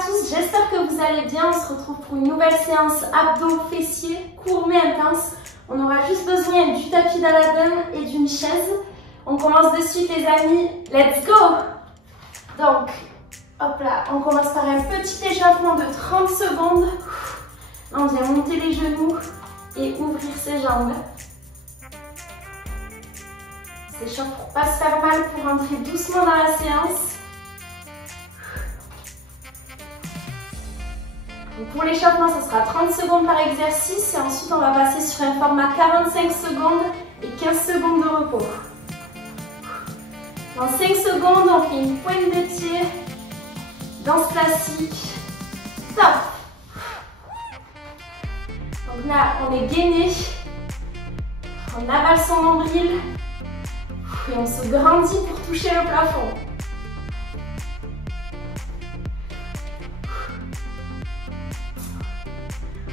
tous, j'espère que vous allez bien. On se retrouve pour une nouvelle séance abdos fessiers, court mais intense. On aura juste besoin du tapis d'Aladin et d'une chaise. On commence de suite les amis, let's go! Donc, hop là, on commence par un petit échauffement de 30 secondes. Là, on vient monter les genoux et ouvrir ses jambes. S'échauffe pour pas se faire mal, pour entrer doucement dans la séance. Donc pour l'échauffement, ce sera 30 secondes par exercice et ensuite on va passer sur un format 45 secondes et 15 secondes de repos. Dans 5 secondes, on fait une pointe de pied, danse classique, top. Donc là, on est gainé, on avale son nombril et on se grandit pour toucher le plafond.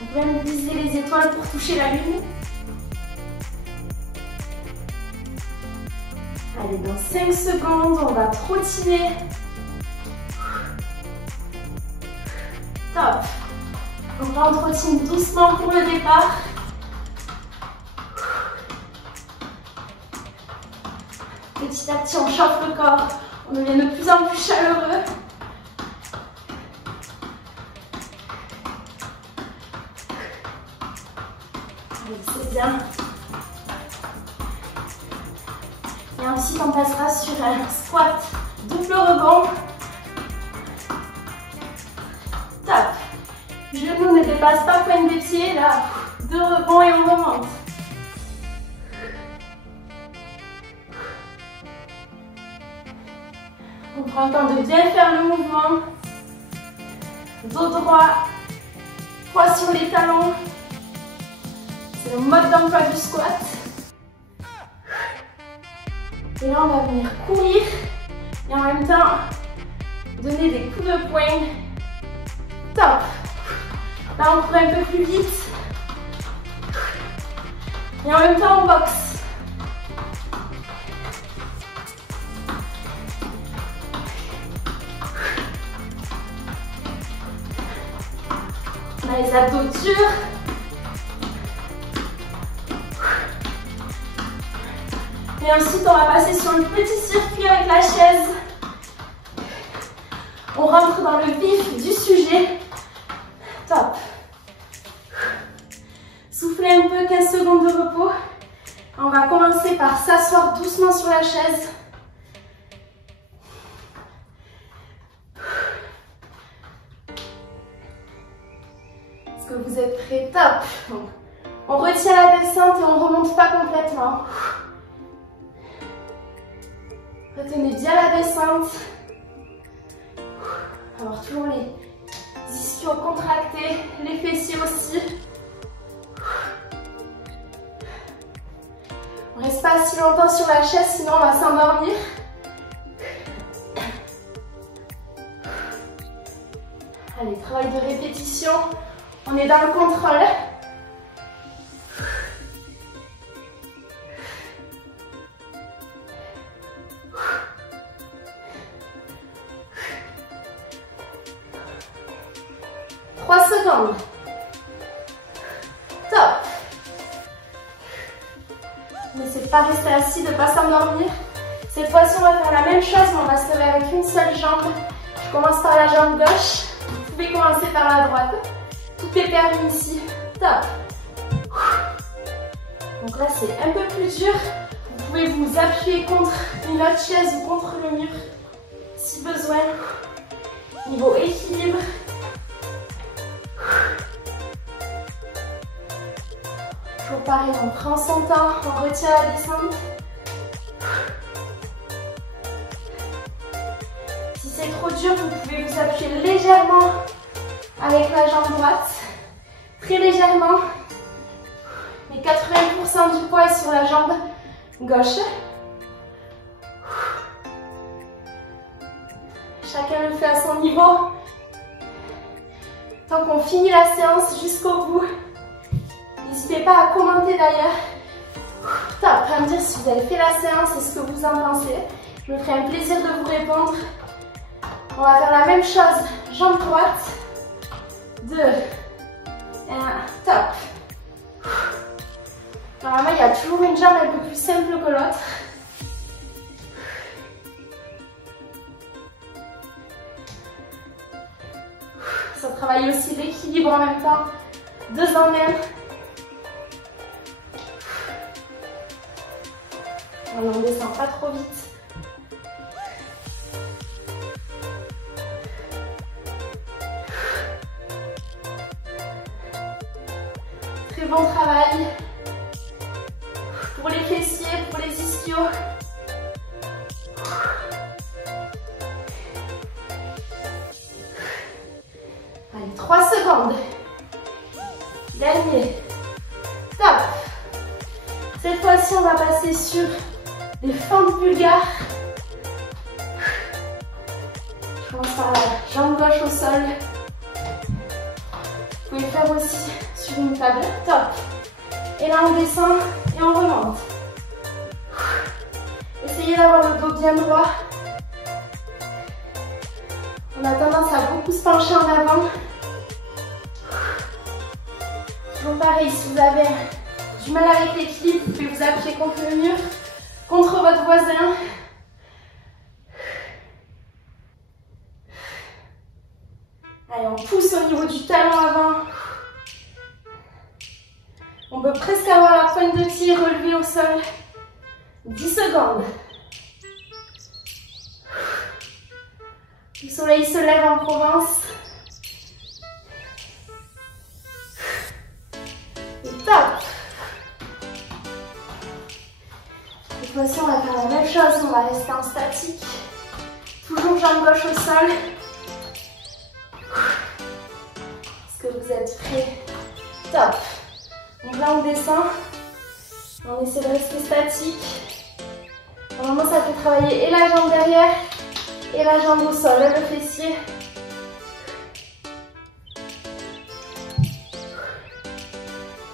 On va même viser les étoiles pour toucher la lune. Allez, dans 5 secondes, on va trottiner. Top. Donc là, on trottine doucement pour le départ. Petit à petit, on chauffe le corps. On devient de plus en plus chaleureux. C'est bien. Et ensuite, on passera sur un squat double rebond. Top. Genoux ne dépassent pas pointe des pieds. Là, 2 rebonds et on remonte. On prend le temps de bien faire le mouvement. Dos droit, poids sur les talons. C'est le mode d'emploi du squat. Et là, on va venir courir et en même temps donner des coups de poing. Top. Là, on court un peu plus vite. Et en même temps, on boxe. On a les abdos durs. Et ensuite, on va passer sur le petit circuit avec la chaise. On rentre dans le vif du sujet. Top. Soufflez un peu, 15 secondes de repos. On va commencer par s'asseoir doucement sur la chaise. Est-ce que vous êtes prêts? Top. On retient la descente et on ne remonte pas complètement. Retenez bien la descente. Alors toujours les ischios contractés, les fessiers aussi. On reste pas si longtemps sur la chaise, sinon on va s'endormir. Allez, travail de répétition. On est dans le contrôle. Secondes. Top. N'essayez pas de rester assis, de ne pas s'endormir. Cette fois-ci, on va faire la même chose, mais on va se lever avec une seule jambe. Je commence par la jambe gauche. Vous pouvez commencer par la droite. Tout est permis ici. Top. Donc là, c'est un peu plus dur. Vous pouvez vous appuyer contre une autre chaise ou contre le mur si besoin. Niveau équilibre. Toujours pareil, on prend son temps, on retient la descente. Si c'est trop dur, vous pouvez vous appuyer légèrement avec la jambe droite. Très légèrement. Mais 80% du poids est sur la jambe gauche. Chacun le fait à son niveau. Tant qu'on finit la séance jusqu'au bout. N'hésitez pas à commenter d'ailleurs. Top, à me dire si vous avez fait la séance et ce que vous en pensez. Je me ferai un plaisir de vous répondre. On va faire la même chose jambe droite. 2, 1, top. Normalement, il y a toujours une jambe un peu plus simple que l'autre. Ça travaille aussi l'équilibre en même temps. 2 en 1. On ne descend pas trop vite. Très bon travail pour les fessiers, pour les ischios. Allez, 3 secondes. Dernier. Top. Cette fois-ci, on va passer sur des fentes bulgares. Je commence par la jambe gauche au sol. Vous pouvez le faire aussi sur une table. Top. Et là, on descend et on remonte. Essayez d'avoir le dos bien droit. On a tendance à beaucoup se pencher en avant. Toujours pareil, si vous avez du mal avec l'équilibre, vous pouvez vous appuyer contre le mur, contre votre voisin. Allez, on pousse au niveau du talon avant. On peut presque avoir la pointe de pied relevée au sol. 10 secondes. Le soleil se lève en Provence. Et top. Cette fois-ci, on va faire la même chose. On va rester en statique. Toujours jambe gauche au sol. Est-ce que vous êtes prêts? Top. Donc là, on descend. On essaie de rester statique. Normalement, ça fait travailler et la jambe derrière et la jambe au sol, le fessier.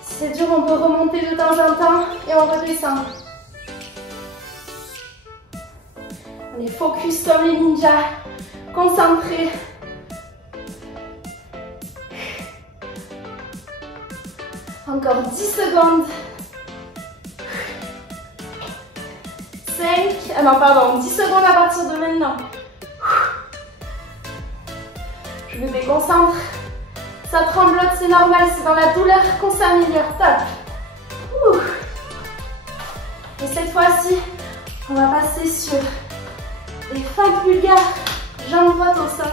Si c'est dur, on peut remonter de temps en temps et on redescend. On est focus comme les ninjas, concentrés. Encore 10 secondes. 10 secondes à partir de maintenant. Je me déconcentre. Ça tremblote, c'est normal, c'est dans la douleur qu'on s'améliore. Top. Et cette fois-ci, on va passer sur les fentes bulgares, jambes droites au sol.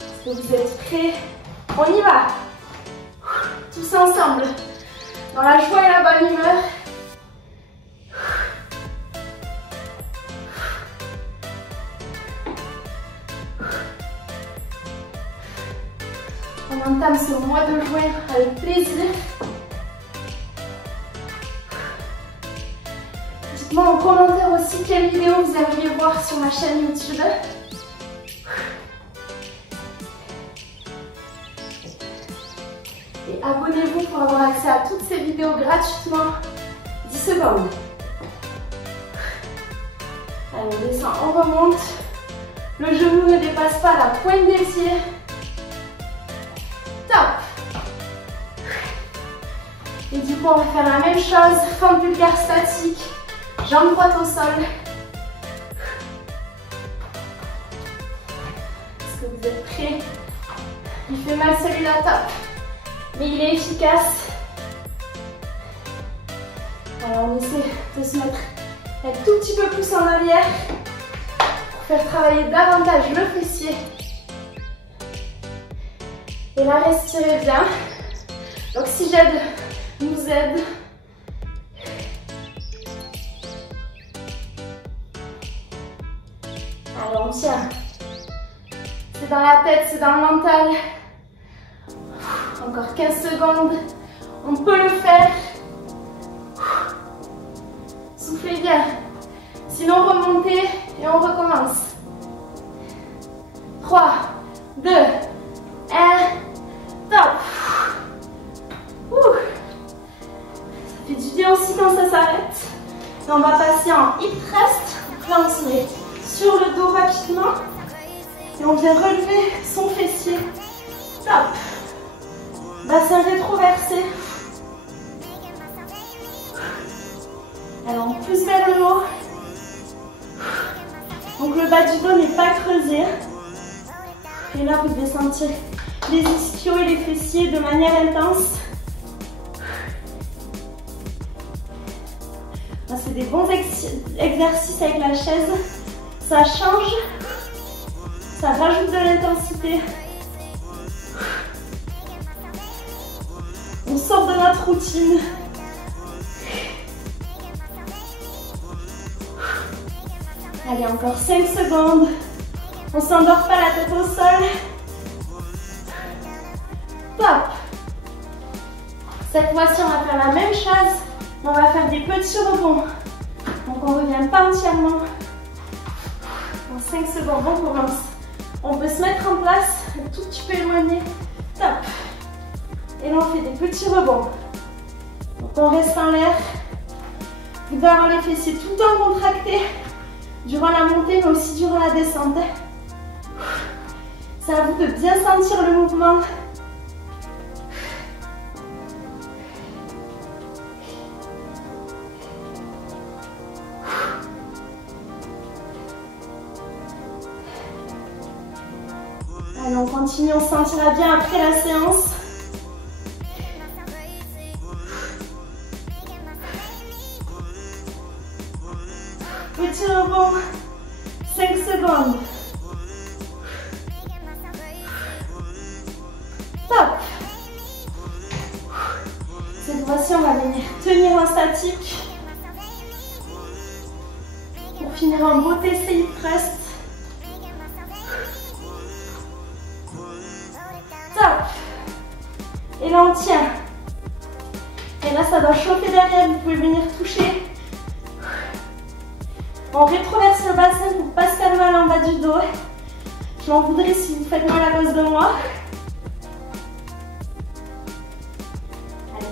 Est-ce que vous êtes prêts? On y va. Tous ensemble, dans la joie et la bonne humeur. On entame ce mois de juin avec plaisir. Dites-moi en commentaire aussi quelle vidéo vous aimeriez voir sur ma chaîne YouTube. Et abonnez-vous pour avoir accès à toutes ces vidéos gratuitement. 10 secondes. Allez, on descend, on remonte. Le genou ne dépasse pas la pointe des pieds. Top. Et du coup, on va faire la même chose. Fente bulgare statique. Jambe droite au sol. Est-ce que vous êtes prêts? Il fait mal celui-là, top. Mais il est efficace. Alors on essaie de se mettre un tout petit peu plus en arrière pour faire travailler davantage le fessier. Et là, respirez bien. L'oxygène nous aide. Alors on tient. C'est dans la tête, c'est dans le mental. Encore 15 secondes. On peut le faire. Soufflez bien. Sinon, remontez et on recommence. 3, 2, 1. Top. Ça fait du bien aussi quand ça s'arrête. Et on va passer en hip thrust. Là, on se met sur le dos rapidement. Et on vient relever son fessier. Top. Bassin rétroversé. Alors on pousse vers le haut. Donc le bas du dos n'est pas creusé. Et là vous devez sentir les ischios et les fessiers de manière intense. C'est des bons exercices avec la chaise. Ça change. Ça rajoute de l'intensité. On sort de notre routine. Allez, encore 5 secondes. On ne s'endort pas la tête au sol. Top. Cette fois-ci, on va faire la même chose. On va faire des petits rebonds. Donc, on ne revient pas entièrement. En 5 secondes, on commence. On peut se mettre en place, un tout petit peu éloigné. Top. Et là, on fait des petits rebonds. Donc, on reste en l'air. Vous devez avoir les fessiers tout le temps contractés durant la montée, mais aussi durant la descente. C'est à vous de bien sentir le mouvement. Allez, on continue, on se sentira bien après la séance. Petit rebond, 5 secondes. Top. Cette fois-ci, on va venir tenir en statique pour finir en beauté hip thrust. Top. Et là, on tient. Et là, ça doit chauffer derrière. Vous pouvez venir toucher. On rétroverse le bassin pour ne pas se faire mal en bas du dos. Je m'en voudrais si vous faites mal à cause de moi. Allez.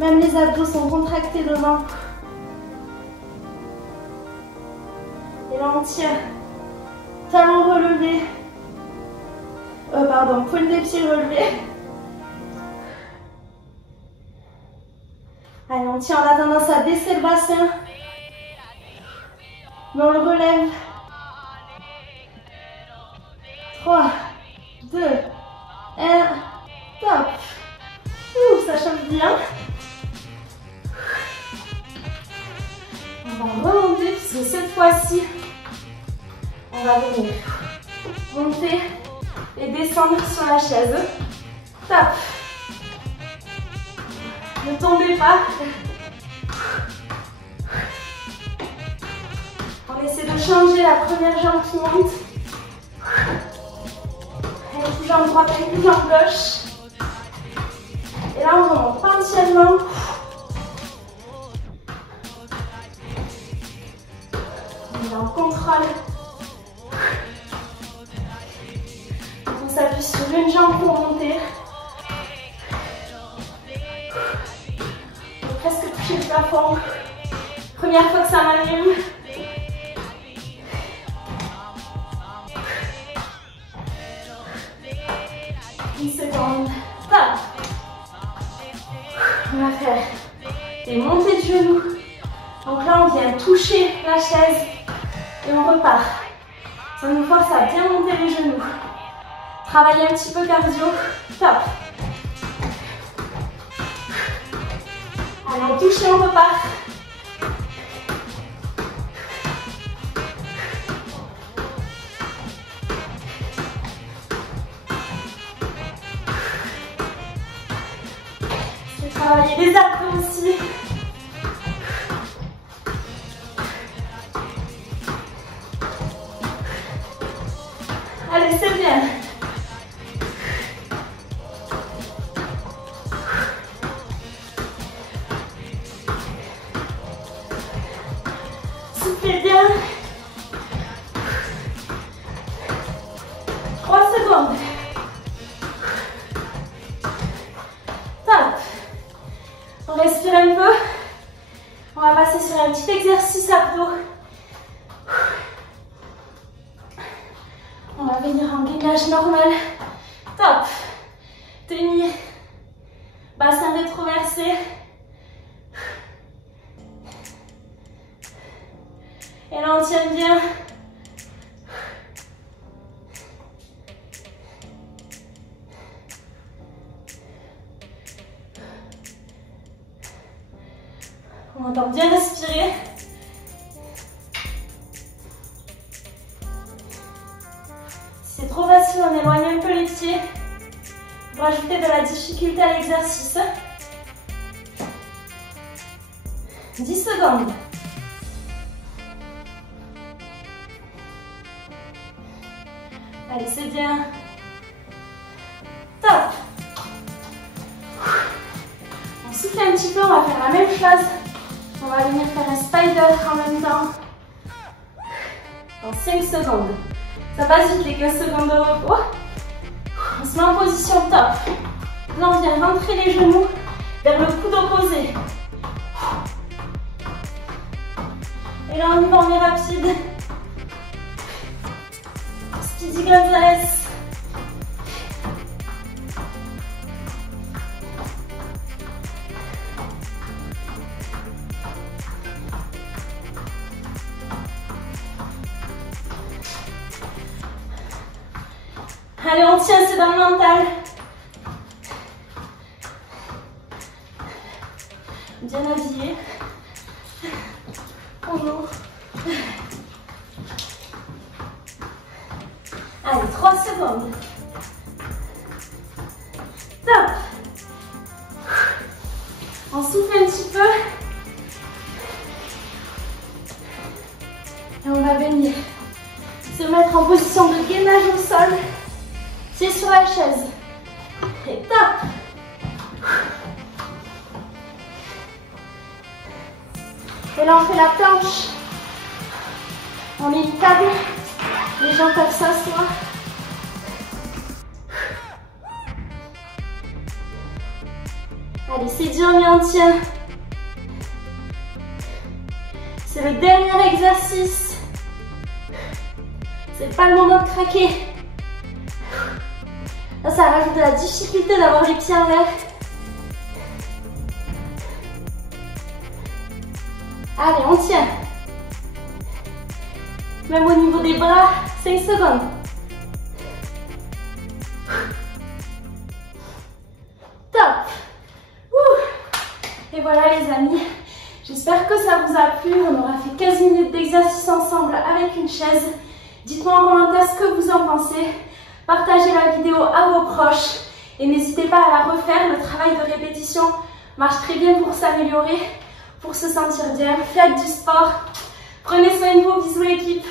Même les abdos sont contractés devant. Et là on tient. Talons relevés. Pardon, pointe des pieds relevés. Allez, on tient, on a tendance à baisser le bassin. Mais on le relève. 3, 2, 1, top. Ouh, ça chauffe bien. On va remonter puisque cette fois-ci, on va venir monter et descendre sur la chaise. Top. Ne tombez pas. On essaie de changer la première jambe qui monte. Avec une jambe droite, avec une jambe gauche. Et là, on remonte pas entièrement. On est en contrôle. On s'appuie sur une jambe pour monter. On peut presque toucher le plafond. Première fois que ça m'anime. Une seconde. Top. On va faire des montées de genoux. Donc là, on vient toucher la chaise et on repart. Ça nous force à bien monter les genoux. Travailler un petit peu cardio. Top. Allez, on touche et on repart. Travailler les abdos aussi. Allez, c'est bien. Soufflez bien. 3 secondes. Top. On respire un peu. On va passer sur un petit exercice abdos. On va venir en gainage normal. Top. Tenir. Bassin rétroversé. Et là, on tient bien. On entend bien respirer. Si c'est trop facile, on éloigne un peu les pieds pour ajouter de la difficulté à l'exercice. 10 secondes. Allez, c'est bien. Top. On souffle un petit peu, on va faire la même chose. On va venir faire un spider en même temps. Dans 5 secondes. Ça passe vite les 15 secondes de repos. On se met en position top. Là, on vient rentrer les genoux vers le coude opposé. Et là, on y va, on est rapide. Speedy Gonzalez. Allez, on tient, c'est dans le mental. Bien habillé. Bonjour. Allez, 3 secondes. Top. On souffle un petit peu. Et on va venir se mettre en position de gainage au sol. Pieds sur la chaise. Et top. Et là, on fait la planche. On met une table. Les gens peuvent s'asseoir. Allez, c'est dur, mais on tient. C'est le dernier exercice. C'est pas le moment de craquer. Là, ça rajoute de la difficulté d'avoir les pieds en l'air. Allez, on tient. Même au niveau des bras, 5 secondes. Top. Et voilà les amis, j'espère que ça vous a plu. On aura fait 15 minutes d'exercice ensemble avec une chaise. Dites-moi en commentaire ce que vous en pensez. Partagez la vidéo à vos proches et n'hésitez pas à la refaire. Le travail de répétition marche très bien pour s'améliorer, pour se sentir bien. Faites du sport. Prenez soin de vous. Bisous l'équipe.